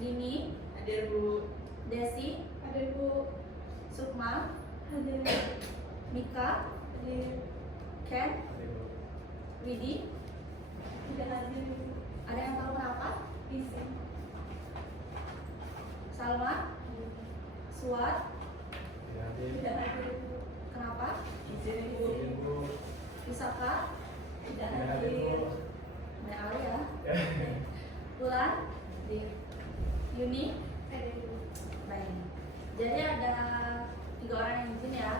Nini, Hadir Bu. Desi, Hadir Bu. Sukma, Hadir. Mika, Hadir. Ken, Widi. Tidak hadir. Ada yang tahu kenapa? Isi. Salma, Suat, Tidak hadir. kenapa? Izin Bu. Isaka, Tidak hadir. Meal ya. Bulan, Yuni. Hadir Bu. Baik. Jadi ada 3 orang yang izin ya.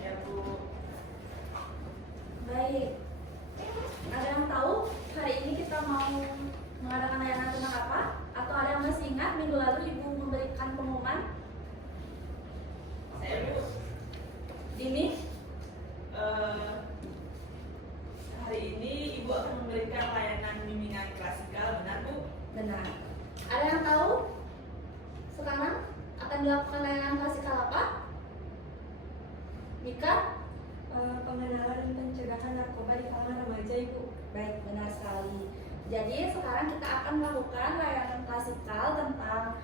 Ya Bu. Baik. Ada yang tahu hari ini kita mau mengadakan layanan tentang apa? Atau ada yang masih ingat minggu lalu Ibu memberikan pengumuman? Saya Bu. Ini Hari ini Ibu akan memberikan layanan bimbingan klasikal, benar Bu? benar. Ada yang tahu sekarang akan dilakukan layanan klasikal apa? Mika? Pengenalan dan pencegahan narkoba di kalangan remaja, Ibu. Baik, benar sekali. Jadi sekarang kita akan melakukan layanan klasikal tentang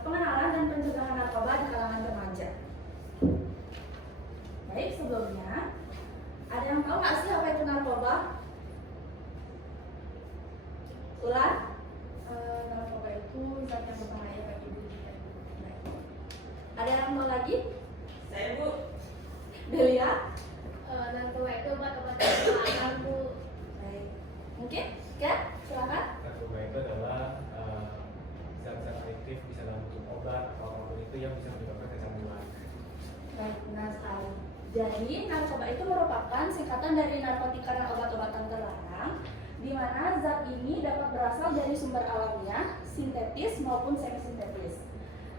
pengenalan dan pencegahan narkoba di kalangan remaja. Baik, sebelumnya ada yang tahu nggak sih apa itu narkoba? Ulan? Narkoba itu zat yang berbahaya bagi tubuh kita. Baik. Ada yang tahu lagi? Saya Bu. Delia? Narkoba itu obat-obat kejiwaan, Bu. Baik. Mungkin? Ken? Silakan. Narkoba itu adalah zat-zat aktif bisa dalam bentuk obat atau apapun itu yang bisa menyebabkan kecanduan. Baik, benar sekali. Jadi narkoba itu merupakan singkatan dari narkotika dan obat-obatan terlarang, di mana zat ini dapat berasal dari sumber alamiah, sintetis maupun semi-sintetis.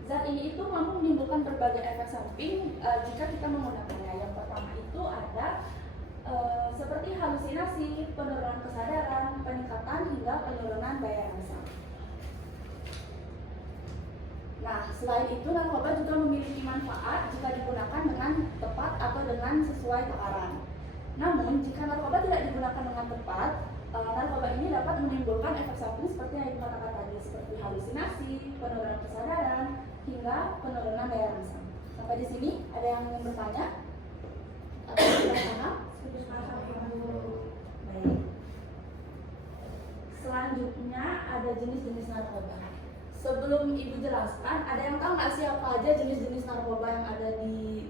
Zat ini itu mampu menimbulkan berbagai efek samping jika kita menggunakannya. Yang pertama itu ada seperti halusinasi, penurunan kesadaran, peningkatan hingga penurunan daya rasa. Nah, selain itu narkoba juga memiliki manfaat jika digunakan dengan tepat atau dengan sesuai takaran. Namun, jika narkoba tidak digunakan dengan tepat, narkoba ini dapat menimbulkan efek samping seperti yang Ibu katakan tadi, seperti halusinasi, penurunan kesadaran, hingga penurunan daya rasa. Sampai di sini ada yang ingin bertanya? Atau sudah paham? Sudah paham, Ibu. Baik. Selanjutnya ada jenis-jenis narkoba. Sebelum Ibu jelaskan, ada yang tahu nggak sih apa aja jenis-jenis narkoba yang ada di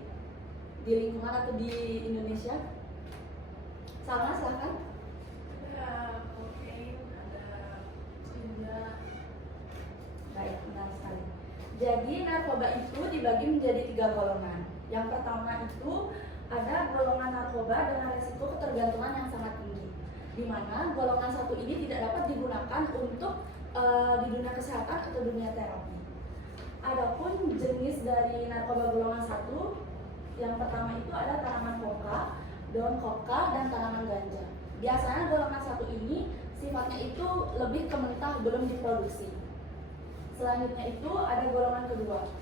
lingkungan atau di Indonesia? Salma, silahkan. Ada kokain, ada ganja. Baik, benar sekali. Jadi narkoba itu dibagi menjadi 3 golongan. Yang pertama itu ada golongan narkoba dengan resiko ketergantungan yang sangat tinggi, di mana golongan 1 ini tidak dapat digunakan untuk di dunia kesehatan atau dunia terapi. Adapun jenis dari narkoba golongan 1, yang pertama itu ada tanaman koka, daun koka, dan tanaman ganja. Biasanya golongan 1 ini sifatnya itu lebih ke mentah, belum diproduksi. Selanjutnya itu ada golongan kedua,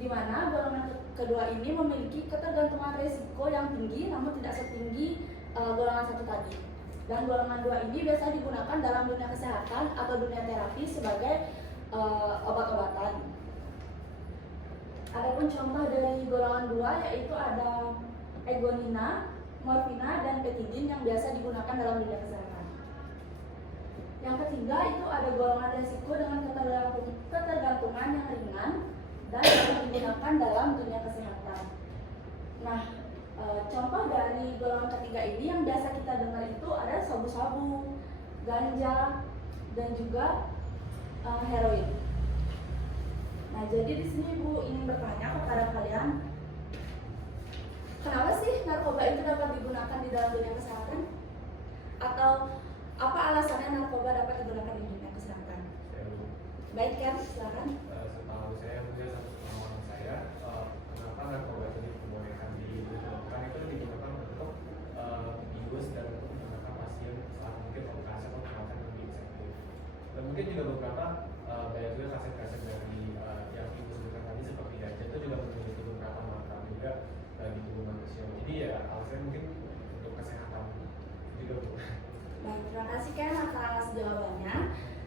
di mana golongan kedua ini memiliki ketergantungan risiko yang tinggi namun tidak setinggi golongan 1 tadi. Dan golongan 2 ini biasa digunakan dalam dunia kesehatan atau dunia terapi sebagai obat-obatan. Adapun contoh dari golongan 2 yaitu ada egonina, morfina, dan petidin yang biasa digunakan dalam dunia kesehatan. Yang ketiga itu ada golongan resiko dengan ketergantungan yang ringan dan dapat digunakan dalam dunia kesehatan. Nah, contoh dari golongan ketiga ini yang biasa kita dengar itu ada sabu-sabu, ganja, dan juga heroin. Nah, jadi di sini Bu ingin bertanya kepada kalian, kenapa sih narkoba itu dapat digunakan di dalam dunia kesehatan? Atau apa alasannya narkoba dapat digunakan di dunia kesehatan? Baik kan, silakan. Setahu saya, mungkin satu pengalaman saya, kenapa narkoba itu diperbolehkan digunakan itu digunakan untuk bius dan untuk menggunakan pasien saat mungkin operasi atau perawatan yang lebih efektif. Dan mungkin juga beberapa banyak juga kaset-kaset dari yang ibu sebutkan tadi seperti ganja itu juga memiliki beberapa manfaat juga bagi tubuh manusia. Jadi ya alasannya mungkin untuk kesehatan juga Bu. Baik, terima kasih Ken atas jawabannya.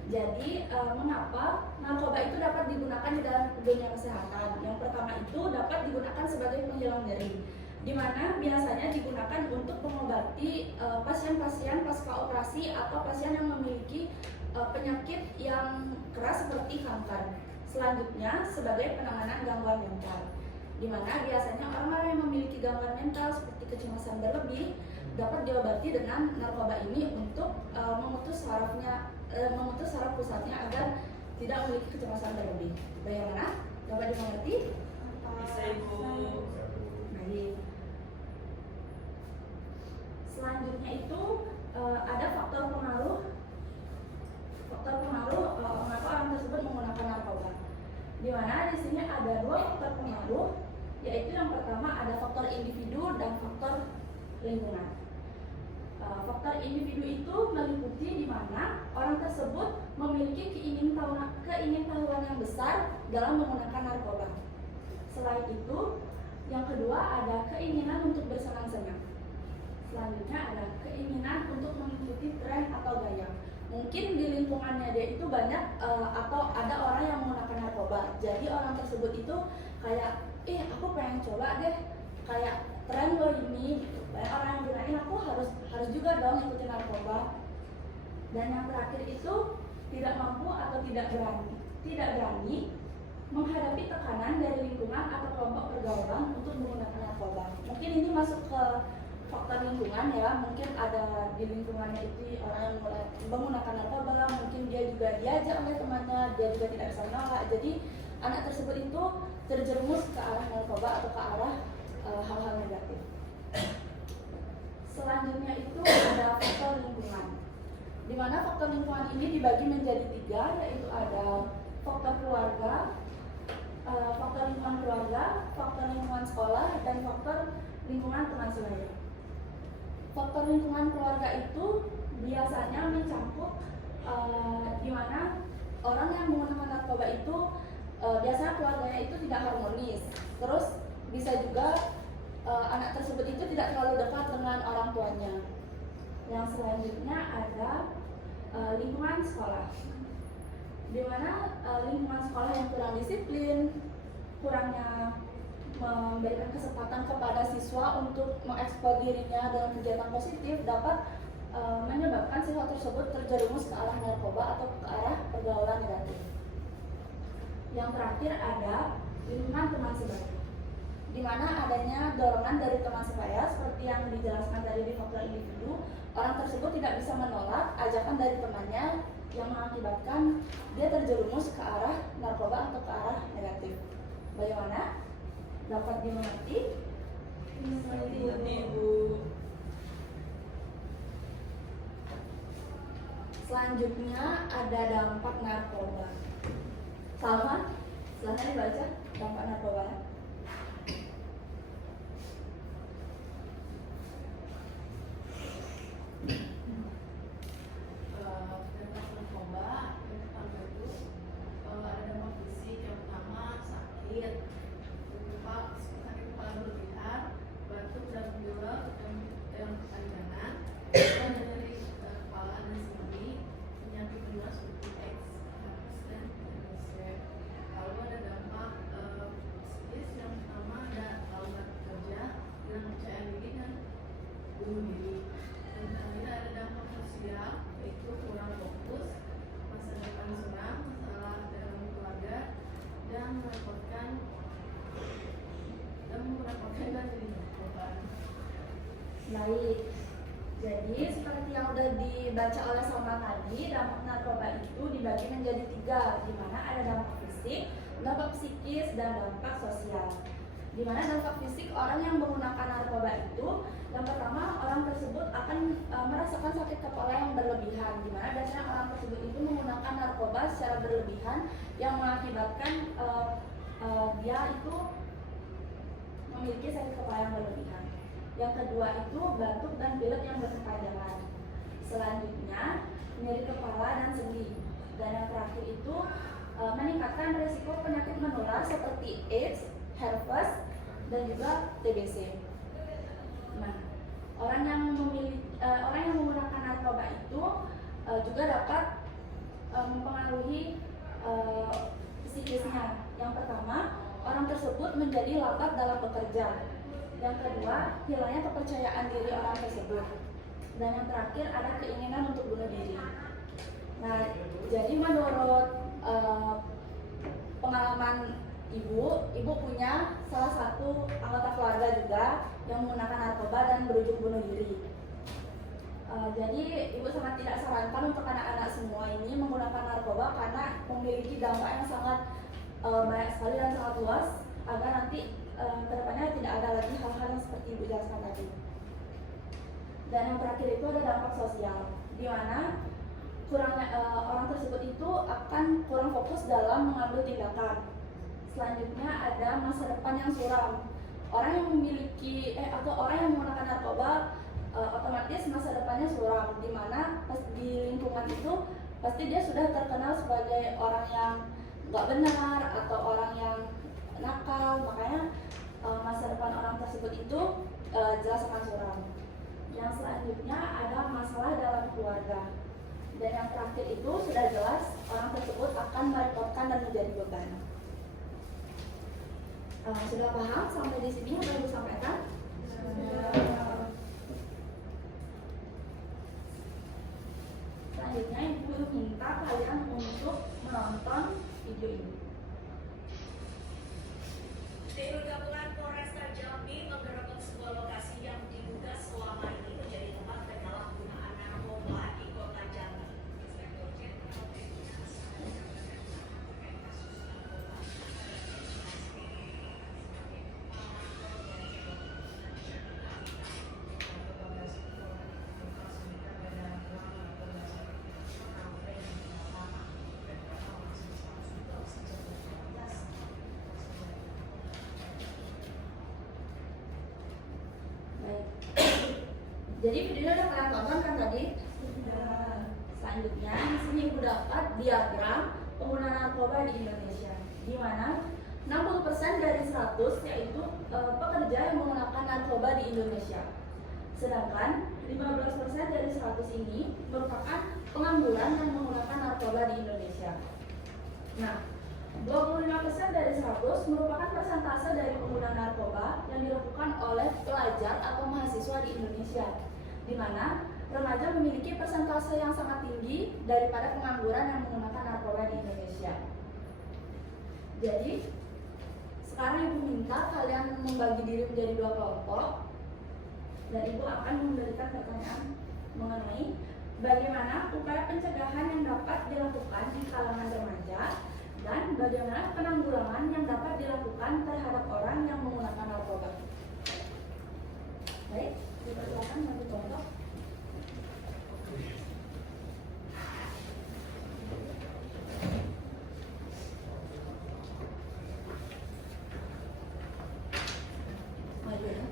Jadi mengapa narkoba itu dapat digunakan di dalam dunia kesehatan? Yang pertama itu dapat digunakan sebagai penghilang nyeri, di mana biasanya digunakan untuk mengobati pasien-pasien pasca operasi atau pasien yang memiliki penyakit yang keras seperti kanker. Selanjutnya sebagai penanganan gangguan mental, di mana biasanya orang-orang yang memiliki gangguan mental seperti kecemasan berlebih dapat diobati dengan narkoba ini untuk memutus saraf pusatnya agar tidak memiliki kecemasan berlebih. Bagaimana? Dapat dimengerti? Bisa Ibu. Baik. Selanjutnya itu ada faktor pengaruh mengapa orang tersebut menggunakan narkoba. Di mana di sini ada dua faktor pengaruh, yaitu yang pertama ada faktor individu dan faktor lingkungan. Faktor individu itu meliputi di mana orang tersebut memiliki keingintahuan yang besar dalam menggunakan narkoba. Selain itu, yang kedua ada keinginan untuk bersenang-senang. Selanjutnya ada keinginan untuk mengikuti tren atau gaya. Mungkin di lingkungannya dia itu banyak atau ada orang yang menggunakan narkoba. Jadi orang tersebut itu kayak, aku pengen coba deh, kayak tren lo ini. Gitu. Banyak orang yang bilangin aku harus juga dong ikutin narkoba. Dan yang terakhir itu tidak mampu atau tidak berani menghadapi tekanan dari lingkungan atau kelompok pergaulan untuk menggunakan narkoba. Mungkin ini masuk ke faktor lingkungan ya, mungkin ada di lingkungannya itu orang yang mulai menggunakan narkoba, mungkin dia juga diajak oleh temannya, dia juga tidak bisa menolak. Jadi anak tersebut itu terjerumus ke arah narkoba atau ke arah hal-hal negatif. Selanjutnya itu ada faktor lingkungan, di mana faktor lingkungan ini dibagi menjadi 3, yaitu ada faktor keluarga, faktor lingkungan keluarga, faktor lingkungan sekolah, dan faktor lingkungan teman sebaya. Faktor lingkungan keluarga itu biasanya mencakup di mana orang yang menggunakan narkoba itu biasanya keluarganya itu tidak harmonis. Terus bisa juga anak tersebut itu tidak terlalu dekat dengan orang tuanya. Yang selanjutnya ada lingkungan sekolah, di mana lingkungan sekolah yang kurang disiplin, kurangnya memberikan kesempatan kepada siswa untuk mengeksplor dirinya dalam kegiatan positif dapat menyebabkan siswa tersebut terjerumus ke arah narkoba atau ke arah pergaulan negatif. Yang terakhir ada lingkungan teman sebaya, di mana adanya dorongan dari teman sebaya seperti yang dijelaskan tadi di faktor individu. Orang tersebut tidak bisa menolak ajakan dari temannya yang mengakibatkan dia terjerumus ke arah narkoba atau ke arah negatif. Bagaimana? Dapat dimengerti? Mengerti Ibu. Selanjutnya ada dampak narkoba. Salma, silahkan dibaca dampak narkoba. Dampak narkoba yang pertama itu ada dampak fisik. Yang pertama sakit kepala berlebihan, batuk dan pilek yang kepanjangan, dan dari kepala dan sendi, penyakit menular seperti X, herpes dan TBC. Lalu ada dampak psikis. Yang pertama ada lambat kerja, hilang kepercayaan diri dan bunuh diri. Dan terakhir ada dampak sosial, yaitu kurang fokus, masa depan suram, masalah dalam keluarga, dan merepotkan dan jadi korban. Baik. Jadi seperti yang sudah dibaca oleh Salma tadi, dampak narkoba itu dibagi menjadi 3, di mana ada dampak fisik, dampak psikis, dan dampak sosial. Di mana dampak fisik orang yang menggunakan narkoba itu, yang pertama orang tersebut akan merasakan sakit kepala yang berlebihan, di mana biasanya orang tersebut itu menggunakan narkoba secara berlebihan yang mengakibatkan dia itu memiliki sakit kepala yang berlebihan. Yang kedua itu batuk dan pilek yang berkepanjangan. Selanjutnya nyeri kepala dan sendi. Dan yang terakhir itu meningkatkan risiko penyakit menular seperti AIDS, herpes, dan juga TBC. Nah, orang yang menggunakan narkoba itu juga dapat mempengaruhi psikisnya. Yang pertama, orang tersebut menjadi lambat dalam bekerja. Yang kedua, hilangnya kepercayaan diri orang tersebut. Dan yang terakhir, ada keinginan untuk bunuh diri. Nah, jadi menurut pengalaman ibu punya salah satu anggota keluarga juga yang menggunakan narkoba dan berujung bunuh diri. Jadi ibu sangat tidak sarankan untuk anak-anak semua ini menggunakan narkoba karena memiliki dampak yang sangat banyak sekali dan sangat luas, agar nanti kedepannya tidak ada lagi hal-hal yang seperti ibu jelaskan tadi. Dan yang terakhir itu ada dampak sosial, di mana orang tersebut itu akan kurang fokus dalam mengambil tindakan. Selanjutnya ada masa depan yang suram. Orang yang memiliki atau orang yang menggunakan narkoba otomatis masa depannya suram, di mana pas di lingkungan itu pasti dia sudah terkenal sebagai orang yang nggak benar atau orang yang nakal, makanya masa depan orang tersebut itu jelas akan suram. Yang selanjutnya ada masalah dalam keluarga, dan yang terakhir itu sudah jelas orang tersebut akan merepotkan dan menjadi beban. Sudah paham sampai di sini yang ibu sampaikan? Selanjutnya ibu minta kalian untuk menonton video ini. Tim gabungan Polresta Jambi menggerebek sebuah lokasi yang diduga selama ini menjadi tempat penyalahgunaan narkoba di kota Jambi. Inspektur Jenderal Densus terkait kasus narkoba Jadi videonya udah kalian tonton kan tadi? Selanjutnya di sini ibu dapat diagram penggunaan narkoba di Indonesia, di mana 60% dari 100 yaitu pekerja yang menggunakan narkoba di Indonesia. Sedangkan 15% dari 100 ini merupakan pengangguran yang menggunakan narkoba di Indonesia. Nah, 25% dari 100 merupakan persentase dari pengguna narkoba yang dilakukan oleh pelajar atau mahasiswa di Indonesia, di mana remaja memiliki persentase yang sangat tinggi daripada pengangguran yang menggunakan narkoba di Indonesia. Jadi, sekarang ibu minta kalian membagi diri menjadi 2 kelompok, dan ibu akan memberikan pertanyaan mengenai bagaimana upaya pencegahan yang dapat dilakukan di kalangan remaja dan bagaimana penanggulangan yang dapat dilakukan terhadap orang yang menggunakan narkoba. Baik, dipersilakan bagi kelompok. Maju ya.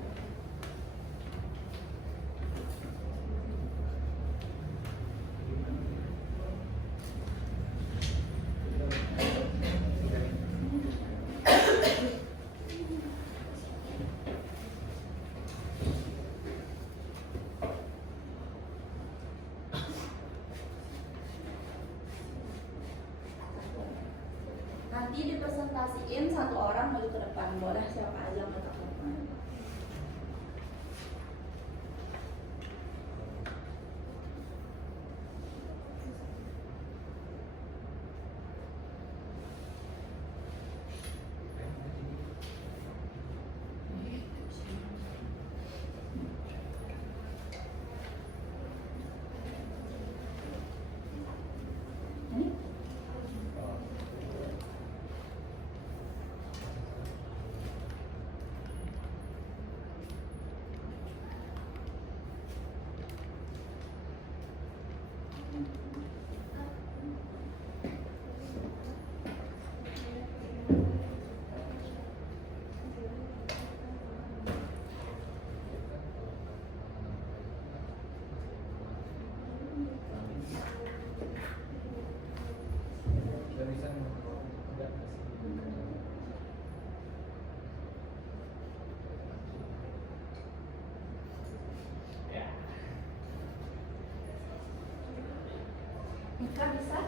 Nanti dipresentasiin satu orang maju ke depan, boleh siapa aja yang minta depan. Ini? Mika bisa?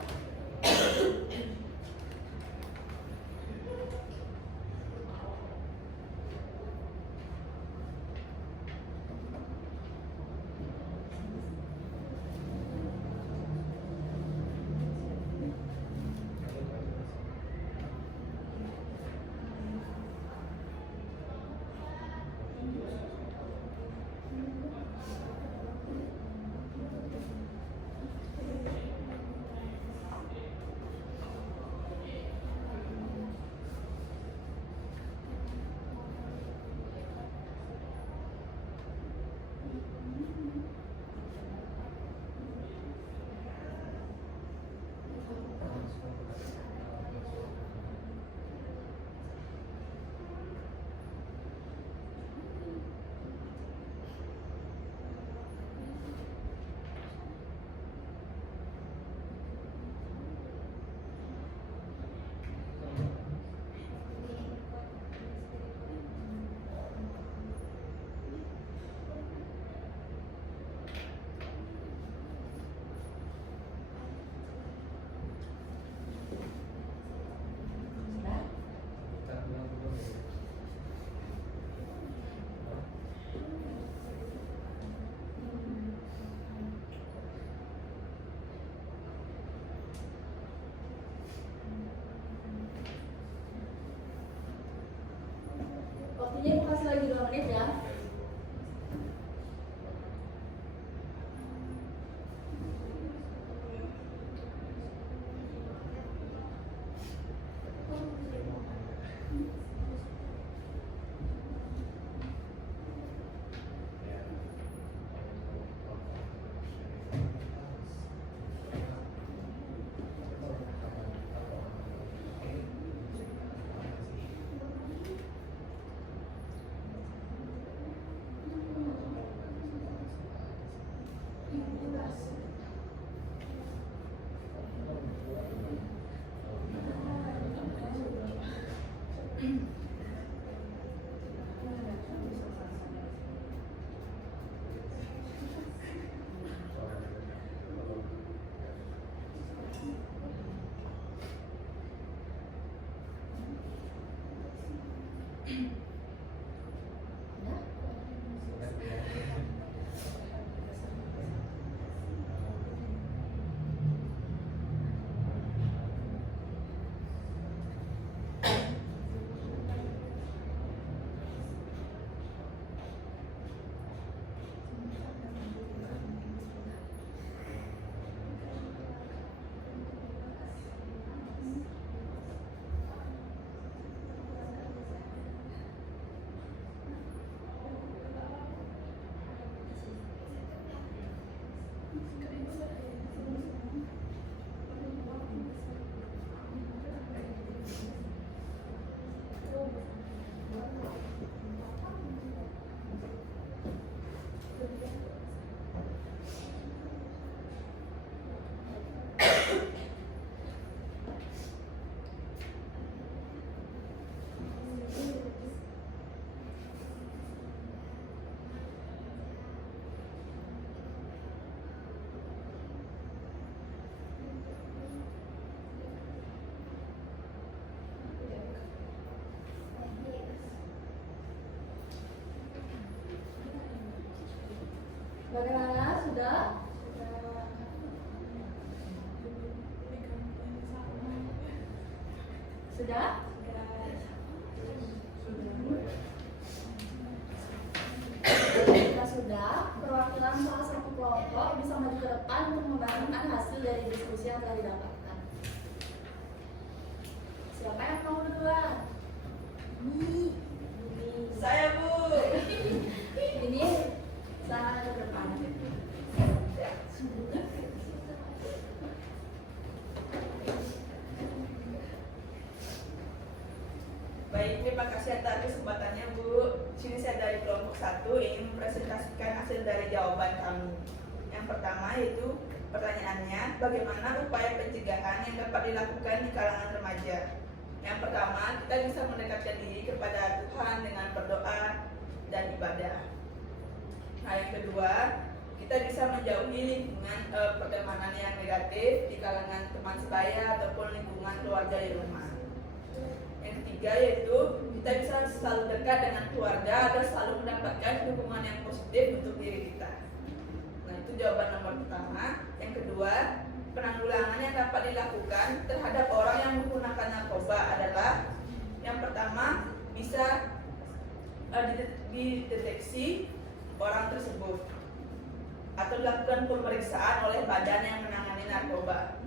menit ya. Bagaimana? Sudah? Sudah? Jika sudah, perwakilan salah satu kelompok bisa maju ke depan untuk membagikan hasil dari diskusi yang telah didapatkan. Siapa yang mau duluan? Saya Bu. Ini sana ke depan. Baik, terima kasih atas kesempatannya Bu. Sini saya dari kelompok 1 ingin mempresentasikan hasil dari jawaban kami. Yang pertama yaitu pertanyaannya, bagaimana upaya pencegahan yang dapat dilakukan di kalangan remaja? Yang pertama, kita bisa mendekatkan diri kepada Tuhan dengan berdoa dan ibadah. Nah, yang kedua, kita bisa menjauhi lingkungan pertemanan yang negatif di kalangan teman sebaya ataupun lingkungan keluarga di rumah. Yang ketiga yaitu kita bisa selalu dekat dengan keluarga dan selalu mendapatkan dukungan yang positif untuk diri kita. Nah, itu jawaban nomor pertama. Yang kedua, penanggulangan yang dapat dilakukan terhadap orang yang menggunakan narkoba adalah yang pertama bisa dideteksi orang tersebut atau dilakukan pemeriksaan oleh badan yang menangani narkoba.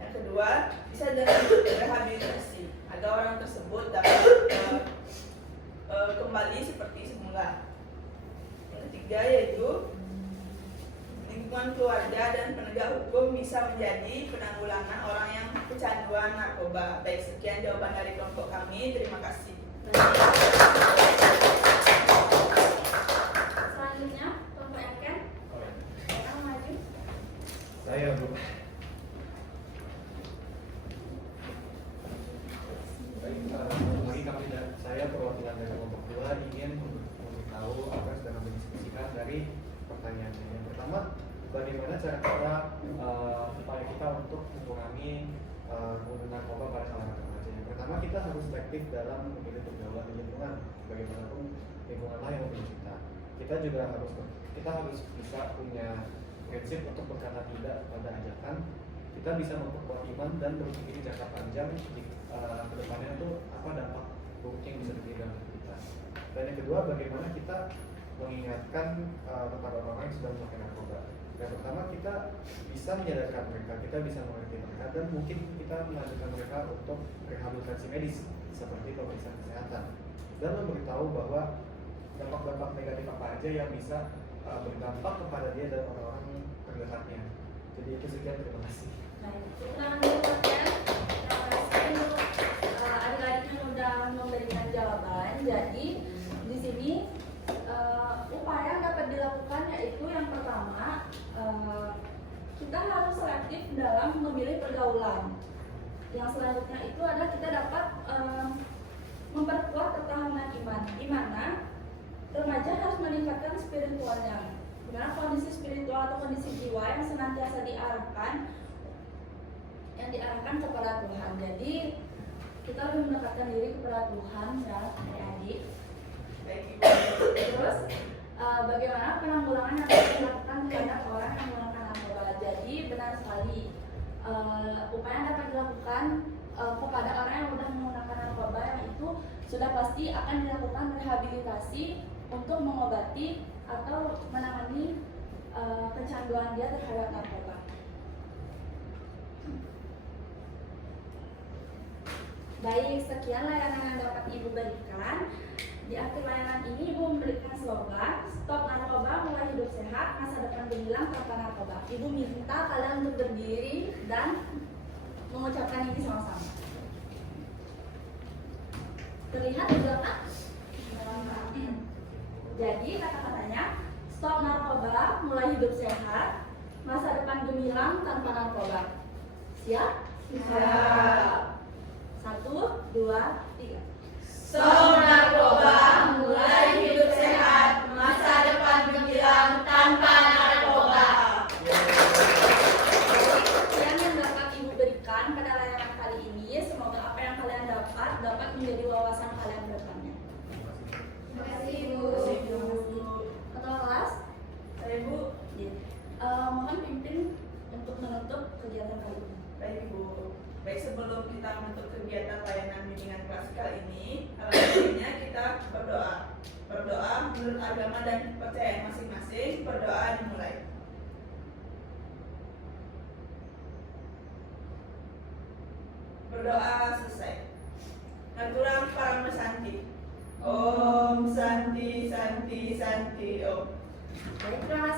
Yang kedua, bisa dengan rehabilitasi agar orang tersebut dapat kembali seperti semula. Yang ketiga yaitu lingkungan keluarga dan penegak hukum bisa menjadi penanggulangan orang yang kecanduan narkoba. Baik, sekian jawaban dari kelompok kami. Terima kasih. Selanjutnya, kelompok Eken. Yang maju. Saya Bu. Baik, lagi kami dan saya perwakilan dari kelompok 2 ingin memberitahu apa yang sedang kami diskusikan dari pertanyaannya. Yang pertama, bagaimana cara kita upaya kita untuk mengurangi penggunaan narkoba pada kalangan remaja. Yang pertama, kita harus selektif dalam memilih pergaulan di lingkungan. Bagaimanapun lingkunganlah yang memilih kita. Kita harus bisa punya prinsip untuk berkata tidak pada ajakan. Kita bisa memperkuat iman dan berpikir jangka panjang di kedepannya itu apa dampak buruk yang bisa terjadi dalam hidup kita. Dan yang kedua, bagaimana kita mengingatkan kepada orang-orang yang sudah memakai narkoba. Yang pertama, kita bisa menyadarkan mereka, kita bisa mengerti mereka, dan mungkin kita melanjutkan mereka untuk rehabilitasi medis seperti pemeriksaan kesehatan, dan memberitahu bahwa dampak-dampak negatif apa aja yang bisa berdampak kepada dia dan orang-orang terdekatnya. Jadi itu sekian, terima kasih. Baik, keterangan dulu Kapten. Terima kasih untuk adik-adik yang sudah memberikan jawaban. Jadi di sini upaya yang dapat dilakukan yaitu yang pertama, kita harus selektif dalam memilih pergaulan. Yang selanjutnya itu adalah kita dapat memperkuat ketahanan iman, di mana remaja harus meningkatkan spiritualnya. Karena kondisi spiritual atau kondisi jiwa yang senantiasa diarahkan kepada Tuhan. Jadi kita lebih mendekatkan diri kepada Tuhan ya adik-adik. Baik Ibu. Terus bagaimana penanggulangan yang harus dilakukan terhadap orang yang menggunakan narkoba? Jadi benar sekali upaya yang dapat dilakukan kepada orang yang sudah menggunakan narkoba yang itu sudah pasti akan dilakukan rehabilitasi untuk mengobati atau menangani kecanduan dia terhadap narkoba. Baik, sekian layanan yang dapat Ibu berikan. Di akhir layanan ini Ibu memberikan slogan Stop Narkoba, Mulai Hidup Sehat, Masa Depan Gemilang Tanpa Narkoba. Ibu minta kalian untuk berdiri dan mengucapkan ini sama-sama. Terlihat di belakang? Jadi kata-katanya Stop Narkoba, Mulai Hidup Sehat, Masa Depan Gemilang Tanpa Narkoba. Siap? Siap. 1, 2, 3. Stop narkoba, mulai hidup sehat, masa depan gemilang tanpa narkoba. Sekian yang dapat Ibu berikan pada layanan kali ini. Semoga apa yang kalian dapat menjadi wawasan kalian ke depannya. Terima kasih Ibu. Terima kasih. Ketua kelas, Saya Ibu. mohon pimpin untuk menutup kegiatan kali ini. Baik Ibu. Baik, sebelum kita menutup kegiatan layanan bimbingan klasikal ini, alhamdulillah kita berdoa. Berdoa menurut agama dan kepercayaan masing-masing. Berdoa dimulai. Berdoa selesai. Ngaturang Parama Santi. Om Santi Santi Santi Om. Baik, terima